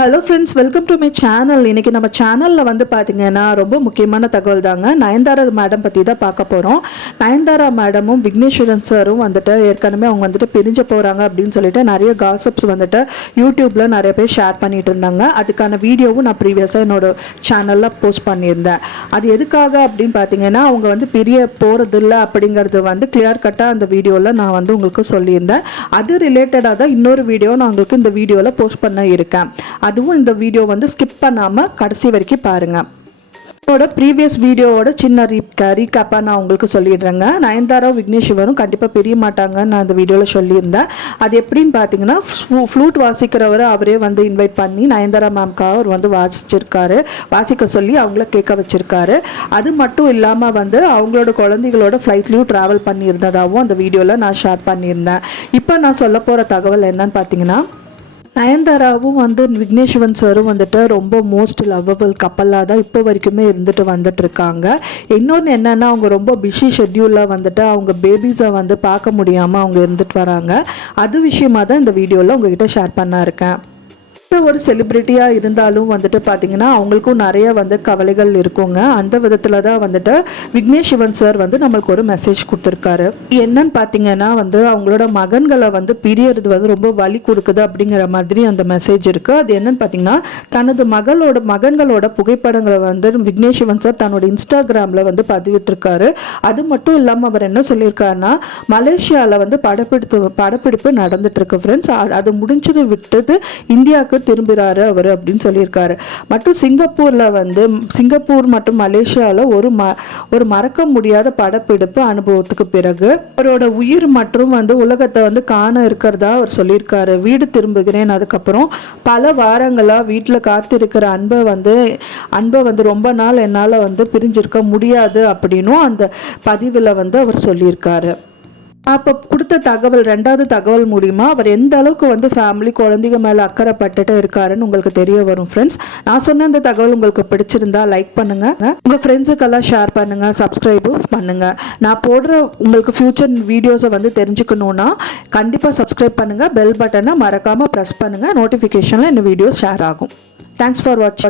Hello friends, welcome to my channel. இன்றைக்கி நம்ம சேனலில் வந்து பார்த்திங்கன்னா ரொம்ப முக்கியமான தகவல் தாங்க. நயன்தாரா மேடம் பற்றி தான் பார்க்க போகிறோம். நயன்தாரா மேடமும் விக்னேஸ்வரன் சாரும் வந்துட்டு ஏற்கனவே அவங்க வந்துட்டு பிரிஞ்ச போகிறாங்க அப்படின்னு சொல்லிட்டு நிறைய காசிப்ஸ் வந்துட்டு யூடியூப்பில் நிறைய பேர் ஷேர் பண்ணிகிட்டு இருந்தாங்க. அதுக்கான வீடியோவும் நான் ப்ரீவியஸாக என்னோடய சேனலில் போஸ்ட் பண்ணியிருந்தேன். அது எதுக்காக அப்படின்னு பார்த்தீங்கன்னா, அவங்க வந்து பிரிய போகிறதில்ல அப்படிங்கிறது வந்து கிளியர் கட்டாக அந்த வீடியோவில் நான் வந்து உங்களுக்கு சொல்லியிருந்தேன். அது ரிலேட்டடாக தான் இன்னொரு வீடியோ நான் உங்களுக்கு இந்த வீடியோவில் போஸ்ட் பண்ண இருக்கேன். அதுவும் இந்த வீடியோ வந்து ஸ்கிப் பண்ணாமல் கடைசி வரைக்கும் பாருங்கள். என்னோட ப்ரீவியஸ் வீடியோவோட சின்ன ரீகேப்பாக நான் உங்களுக்கு சொல்லிடுறேங்க. நயன்தாரா விக்னேஸ்வரும் கண்டிப்பாக பிரிய மாட்டாங்கன்னு நான் அந்த வீடியோவில் சொல்லியிருந்தேன். அது எப்படின்னு பார்த்தீங்கன்னா, ஃப்ளூட் வாசிக்கிறவரை அவரே வந்து இன்வைட் பண்ணி நயன்தாரா மேம்காக அவர் வந்து வாசிக்க சொல்லி அவங்கள கேட்க வச்சுருக்காரு. அது மட்டும் இல்லாமல் வந்து அவங்களோட குழந்தைகளோட ஃப்ளைட்லேயும் ட்ராவல் பண்ணியிருந்ததாகவும் அந்த வீடியோவில் நான் ஷேர் பண்ணியிருந்தேன். இப்போ நான் சொல்ல போகிற தகவல் என்னன்னு பார்த்தீங்கன்னா, நயன்தாராவும் வந்து விக்னேஸ்வரன் சாரும் வந்துட்டு ரொம்ப மோஸ்ட் லவ்வபிள் கப்பலாக தான் இப்போ வரைக்குமே வந்துட்டு இருக்காங்க. இன்னொன்று என்னென்னா, அவங்க ரொம்ப பிஸி ஷெட்யூலில் வந்துட்டு அவங்க பேபிஸை வந்து பார்க்க முடியாமல் அவங்க இருந்துட்டு வராங்க. அது விஷயமாக தான் இந்த வீடியோவில் உங்ககிட்ட ஷேர் பண்ண இருக்கேன். ஒரு செலிப்ரிட்டியாக இருந்தாலும் வந்துட்டு பார்த்தீங்கன்னா, அவங்களுக்கும் நிறைய வந்து கவலைகள் இருக்குங்க. அந்த விதத்தில் தான் வந்துட்டு விக்னேஸ்வரன் சார் வந்து நம்மளுக்கு ஒரு மெசேஜ் கொடுத்துருக்காரு. என்னன்னு பார்த்தீங்கன்னா வந்து, அவங்களோட மகன்களை வந்து பிரியறது வந்து ரொம்ப வலி கொடுக்குது அப்படிங்கிற மாதிரி அந்த மெசேஜ் இருக்குது. அது என்னன்னு பார்த்தீங்கன்னா, தனது மகன்களோட புகைப்படங்களை வந்து விக்னேஸ்வரன் சார் தன்னோட இன்ஸ்டாகிராமில் வந்து பதிவிட்டிருக்காரு. அது மட்டும் இல்லாமல் அவர் என்ன சொல்லியிருக்காருன்னா, மலேசியாவில் வந்து படப்பிடிப்பு நடந்துட்டு இருக்கு ஃப்ரெண்ட்ஸ். அது முடிஞ்சது விட்டது இந்தியாவுக்கு திரும்புகிறாரு அவர் அப்படின்னு சொல்லியிருக்காரு. மற்றும் சிங்கப்பூர் மற்றும் மலேசியாவில் ஒரு மறக்க முடியாத படப்பிடிப்பு அனுபவத்துக்கு பிறகு அவரோட உயிர் மற்றும் வந்து உலகத்தை வந்து காண இருக்கிறதா அவர் சொல்லியிருக்காரு. வீடு திரும்புகிறேன், அதுக்கப்புறம் பல வாரங்களாக வீட்டில் காத்திருக்கிற அன்பை வந்து ரொம்ப நாள் என்னால் வந்து பிரிஞ்சிருக்க முடியாது அப்படின்னும் அந்த பதிவில் வந்து அவர் சொல்லியிருக்காரு. அப்போ கொடுத்த தகவல், ரெண்டாவது தகவல் மூலிமா அவர் எந்த அளவுக்கு வந்து ஃபேமிலி குழந்தைங்க மேலே அக்கறைப்பட்டுட்டு இருக்காருன்னு உங்களுக்கு தெரிய வரும் ஃப்ரெண்ட்ஸ். நான் சொன்ன இந்த தகவல் உங்களுக்கு பிடிச்சிருந்தா லைக் பண்ணுங்கள், உங்கள் ஃப்ரெண்ட்ஸுக்கெல்லாம் ஷேர் பண்ணுங்கள், சப்ஸ்கிரைபும் பண்ணுங்கள். நான் போடுற உங்களுக்கு ஃப்யூச்சர் வீடியோஸை வந்து தெரிஞ்சுக்கணுன்னா கண்டிப்பாக சப்ஸ்கிரைப் பண்ணுங்கள், பெல் பட்டனை மறக்காமல் ப்ரெஸ் பண்ணுங்கள். நோட்டிஃபிகேஷனில் இந்த வீடியோஸ் ஷேர் ஆகும். தேங்க்ஸ் ஃபார் வாட்சிங்.